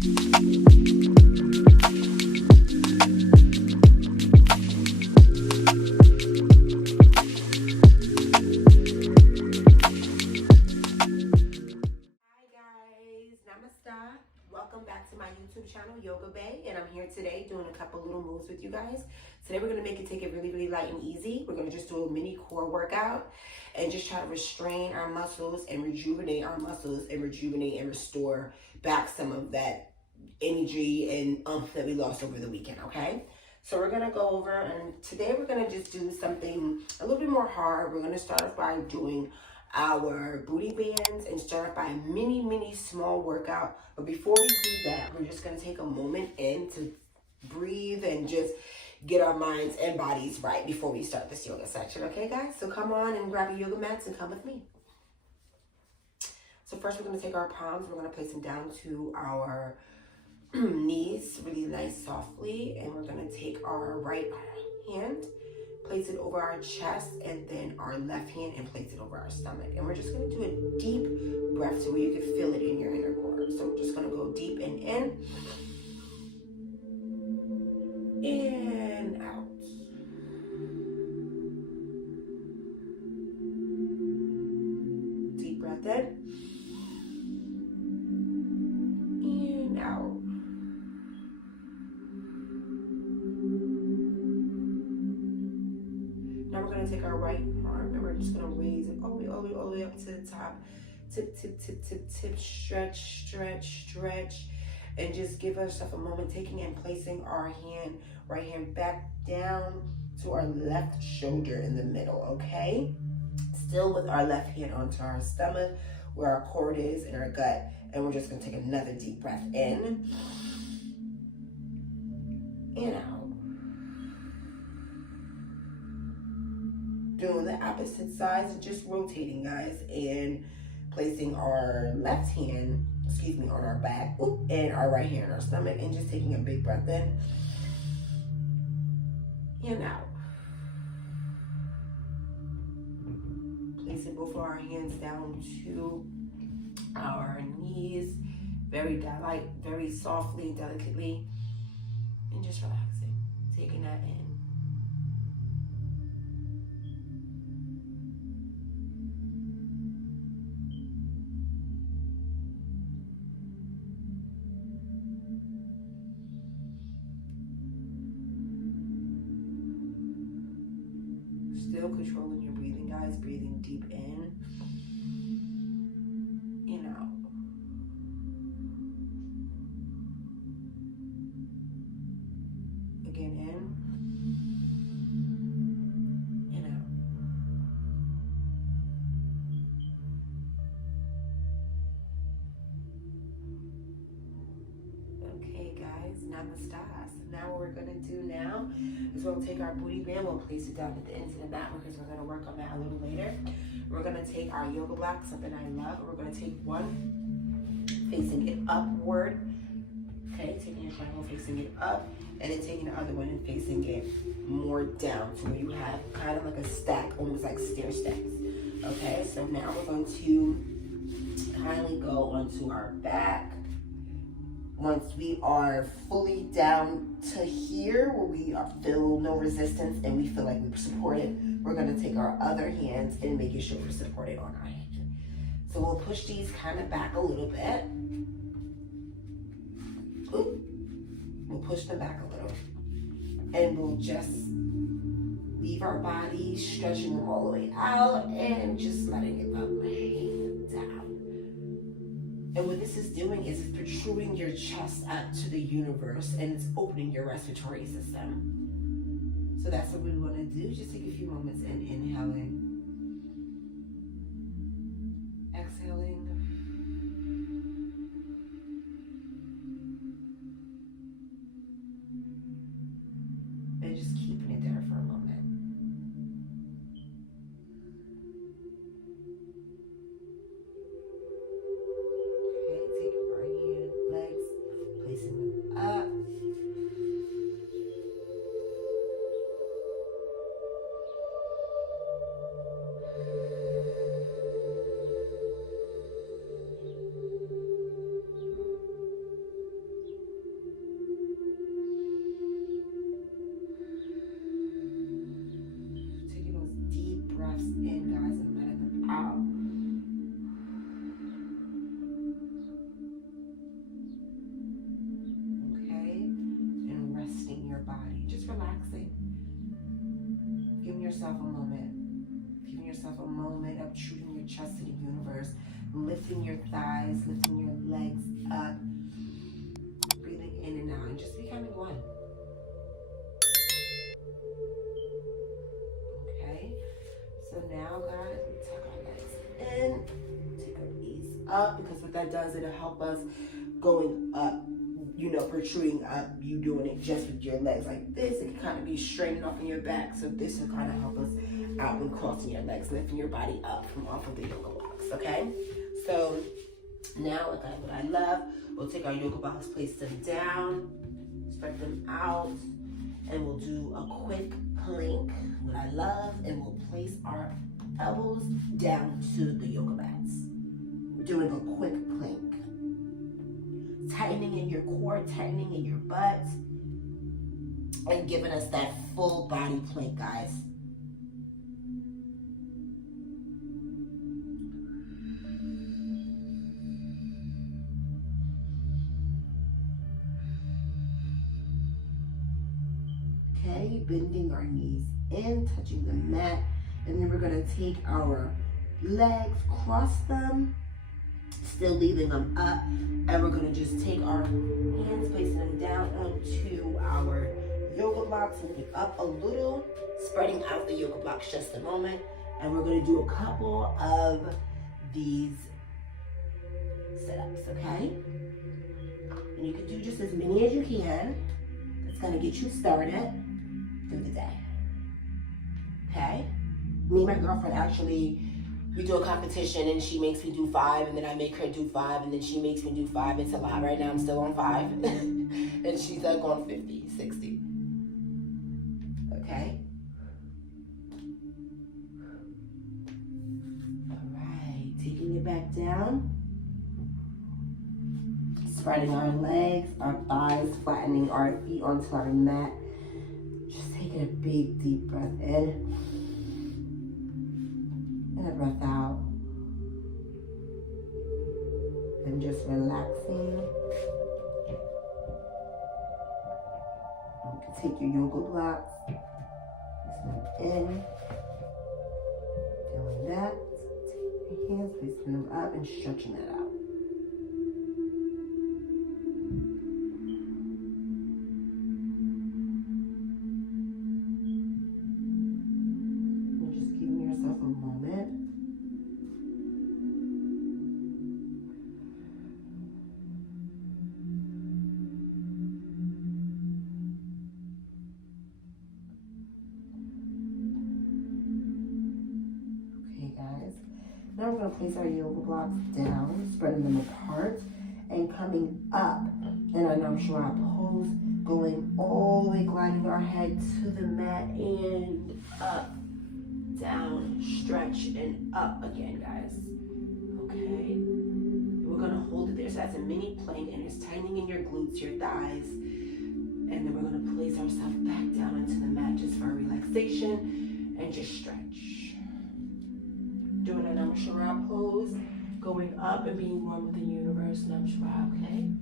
Namaste. Welcome back to my YouTube channel, Yoga Bay, and I'm here today doing a couple little moves with you guys. Today we're going to take it really light and easy. We're going to just do a mini core workout and just try to restrain our muscles and rejuvenate our muscles and rejuvenate and restore back some of that energy and that we lost over the weekend, okay? So we're going to go over, and today we're going to just do something a little bit more hard. We're going to start off by doing our booty bands and start by a mini small workout. But before we do that, we're just going to take a moment in to breathe and just get our minds and bodies right before we start this yoga section. Okay, guys? So come on and grab your yoga mats and come with me. So first we're going to take our palms. We're going to place them down to our knees really nice softly, and we're going to take our right hand, place it over our chest, and then our left hand and place it over our stomach. And we're just going to do a deep breath to where you can feel it in your inner core. So we're just going to go deep and in, out. Deep breath in, out. Now we're going to take our right arm and we're just going to raise it all the way up to the top. Tip, stretch, and just give ourselves a moment, taking and placing our right hand back down to our left shoulder in the middle, okay? Still with our left hand onto our stomach, where our core is and our gut, and we're just going to take another deep breath in and out. Doing the opposite sides, just rotating, guys, and placing our left hand, on our back, and our right hand on our stomach, and just taking a big breath in and out. Placing both of our hands down to our knees, very softly, delicately, and just relaxing, taking that in. Still controlling your breathing, guys. Breathing deep in and out. Again, in and out. Okay, guys, namaste. Now what we're going to do now is we'll take our booty band, we'll place it down at the ends of the mat because we're going to work on that a little later. We're going to take our yoga block, something I love, and we're going to take one, facing it upward, okay, taking your triangle, facing it up, and then taking the other one and facing it more down to where you have kind of like a stack, almost like stair stacks, okay? So now we're going to kindly go onto our back. Once we are fully down to here, where we feel no resistance and we feel like we're supported, we're going to take our other hands and making sure we're supported on our hand. So we'll push these kind of back a little bit. We'll push them back a little. And we'll just leave our body, stretching them all the way out and just letting it go down. And what this is doing is it's protruding your chest up to the universe, and it's opening your respiratory system. So that's what we want to do. Just take a few moments in inhaling, exhaling, and just keeping it there for a moment. yourself a moment. Giving yourself a moment of shooting your chest to the universe, lifting your thighs, lifting your legs up, breathing in and out, and just becoming one. Okay? So now, guys, we tuck our legs in, take our knees up, because what that does, it'll help us going up, you know, protruding up, you doing it just with your legs like this. It can kind of be straightened off in your back, so this will kind of help us out when crossing your legs, lifting your body up from off of the yoga blocks, okay? So now, like what I love, we'll take our yoga blocks, place them down, spread them out, and we'll do a quick plank, what I love, and we'll place our elbows down to the yoga mats. Doing a quick plank. Tightening in your core, tightening in your butt, and giving us that full body plank, guys. Okay, bending our knees in, touching the mat, and then we're gonna take our legs, cross them, still leaving them up, and we're gonna just take our hands, placing them down onto our yoga blocks, moving up a little, spreading out the yoga blocks just a moment, and we're gonna do a couple of these sit-ups, okay? And you can do just as many as you can. That's gonna get you started through the day, okay? Me and my girlfriend actually, we do a competition and she makes me do 5, and then I make her do 5, and then she makes me do 5. It's a lot. Right now I'm still on 5 and she's like on 50, 60. Okay. All right, taking it back down. Spreading our legs, our thighs, flattening our feet onto our mat. Just taking a big deep breath in. And a breath out. And just relaxing. You can take your yoga blocks, place them in. Doing that. Take your hands, placing them up and stretching that out. Now we're going to place our yoga blocks down, spreading them apart, and coming up in our Namaste pose, going all the way, gliding our head to the mat and up, down, stretch, and up again, guys. Okay? We're going to hold it there. So that's a mini plank, and it's tightening in your glutes, your thighs, and then we're going to place ourselves back down into the mat just for relaxation and just stretch. Doing a Namaste pose, going up and being one with the universe. Namaste, okay?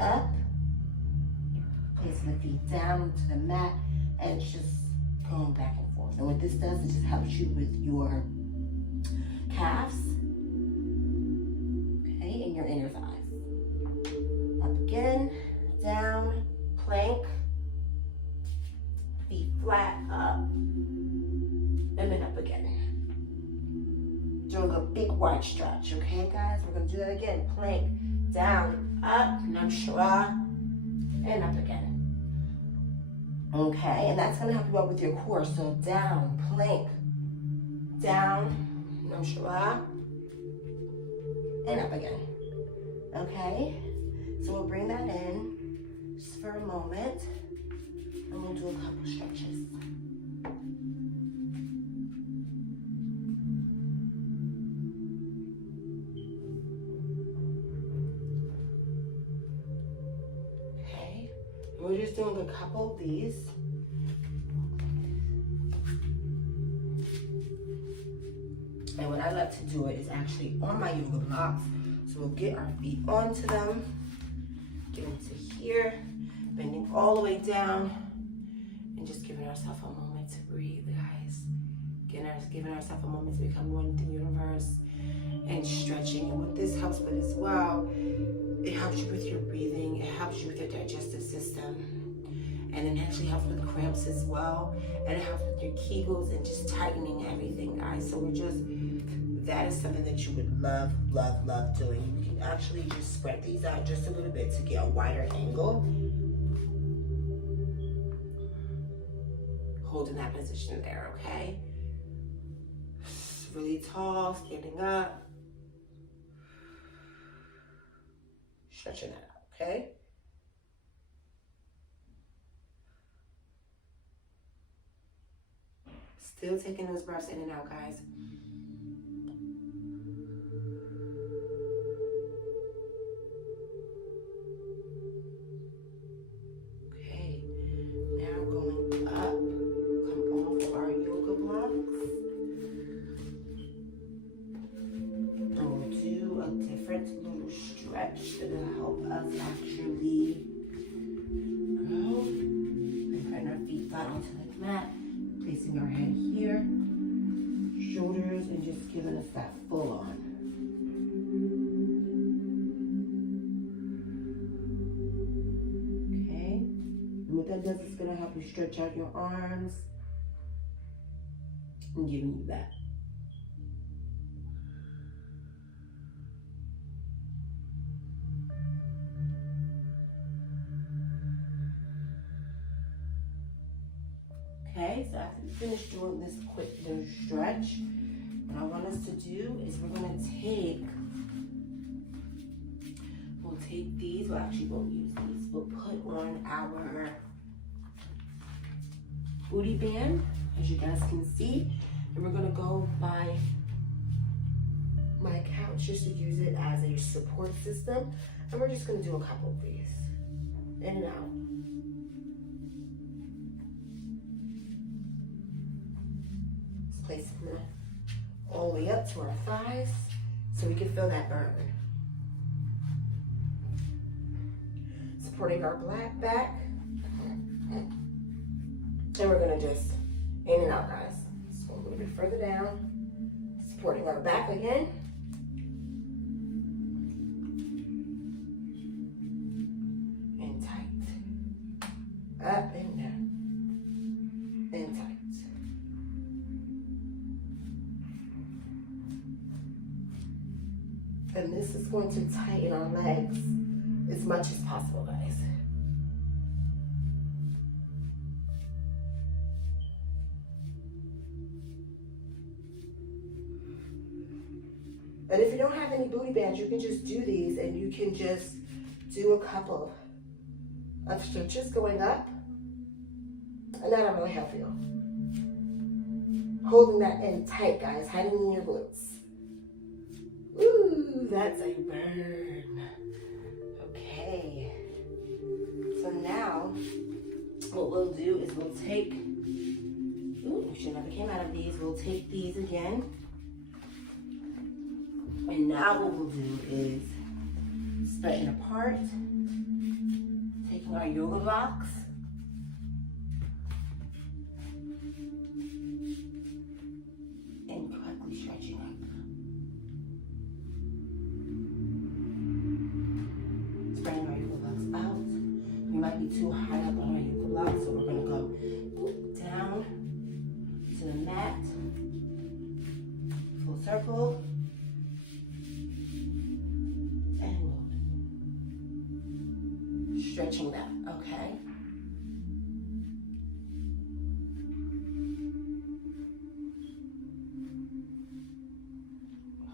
Up, placing the feet down to the mat, and just going back and forth. And what this does, it just helps you with your calves, okay, and your inner thighs. Up again, down, plank, feet flat, up, and then up again. Doing a big wide stretch, okay, guys? We're gonna do that again. Plank, down, up, Namaste, and up again. Okay, and that's gonna help you out with your core. So down, plank, down, Namaste, and up again. Okay, so we'll bring that in just for a moment, and we'll do a couple stretches. We're just doing a couple of these. And what I love to do it is actually on my yoga blocks. So we'll get our feet onto them, get into here, bending all the way down, and just giving ourselves a moment moment to breathe, guys. Giving ourselves a moment to become one with the universe and stretching. And what this helps with as well, it helps you with your breathing, it helps you with your digestive system, and it actually helps with cramps as well, and it helps with your Kegels and just tightening everything, guys. So that is something that you would love, love, love doing. You can actually just spread these out just a little bit to get a wider angle. Holding that position there, okay? Really tall, standing up. Stretching that out, okay? Still taking those breaths in and out, guys. Okay, now going up, come off of our yoga blocks. And we'll do a different little stretch that'll help us actually go. And putting our feet flat onto the mat, placing our head here, shoulders, and just giving us that full on. Okay, and what that does is gonna help you stretch out your arms and giving you that. Okay, so after we finish doing this quick little stretch, what I want us to do is we'll take these, well actually won't use these, we'll put on our booty band, as you guys can see, and we're gonna go by my couch just to use it as a support system, and we're just gonna do a couple of these, in and out. Place them all the way up to our thighs so we can feel that burn. Supporting our black back. And we're gonna just in and out, guys. So a little bit further down. Supporting our back again. And tight. Up and down. And tight. And this is going to tighten our legs as much as possible, guys. And if you don't have any booty bands, you can just do these and you can just do a couple of stretches going up. And that'll really help you. Holding that in tight, guys, tightening your glutes. Ooh, that's a burn. Okay. So now, what we'll do is we'll take, should never came out of these. We'll take these again. And now what we'll do is spreading apart, taking our yoga blocks, and quickly stretching up. Spreading our yoga blocks out. We might be too high up on our yoga blocks, so we're going to go down to the mat, full circle, and stretching that, okay?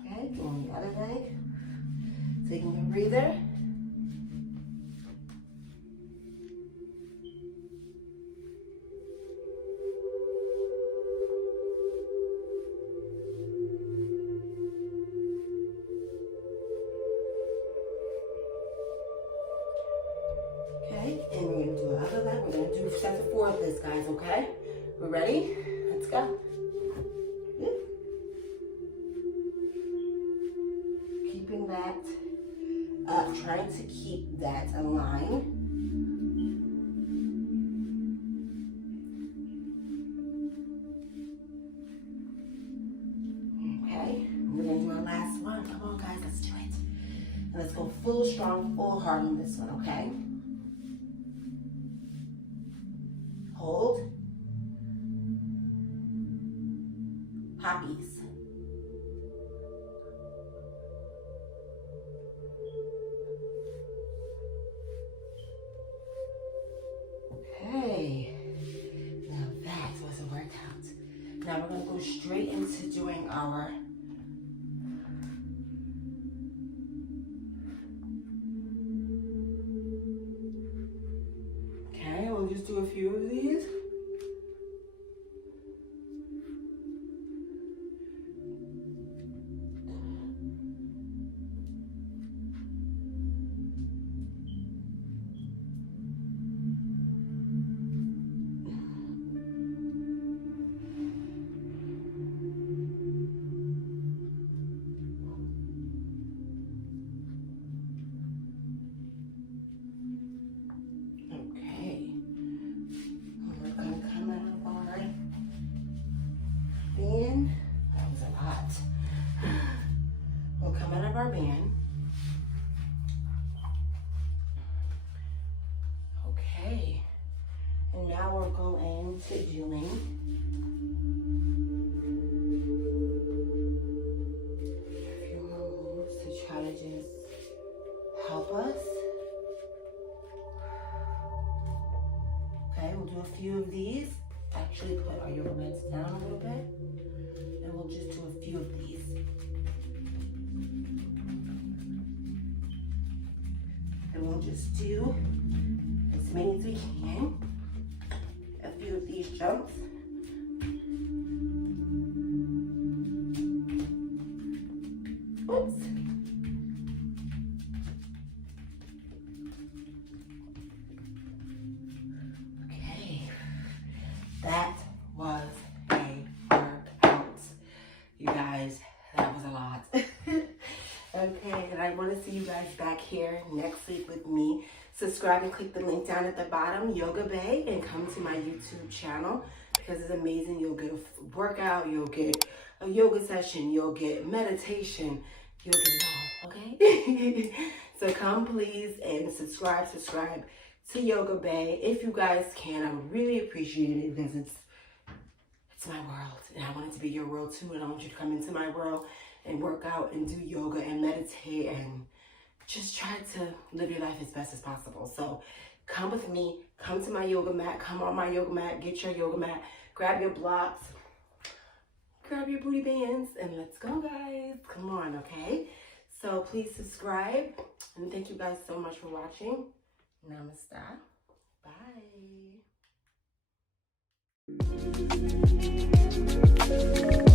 Okay, doing the other leg, taking a breather. And we're going to do another leg. We're going to do sets of 4 of this, guys, okay? We're ready? Let's go. Good. Keeping that up, trying to keep that aligned. going full hard on this one, okay? Hold. Poppies. Okay. Now that was a workout. Now we're going to go straight into doing our we'll just do a few of these. Our band. Okay, and now we're going to doing a few more moves to try to just help us. Okay, we'll do a few of these. Actually put our yoga mats down a little bit, and we'll just do a few of these. And we'll just do as many as we can. A few of these jumps. Oops. Okay. That was a workout. You guys, that was a lot. Okay, and I want to see you guys back here next week with me. Subscribe and click the link down at the bottom, Yoga Bay, and come to my YouTube channel because it's amazing. You'll get a workout, you'll get a yoga session, you'll get meditation, you'll get it all, okay? So come please and subscribe to Yoga Bay. If you guys can, I would really appreciate it because it's my world and I want it to be your world too, and I want you to come into my world and work out and do yoga and meditate and just try to live your life as best as possible. So come with me, come to my yoga mat, come on my yoga mat, get your yoga mat, grab your blocks, grab your booty bands, and let's go guys. Come on, okay? So please subscribe, and thank you guys so much for watching. Namaste. Bye.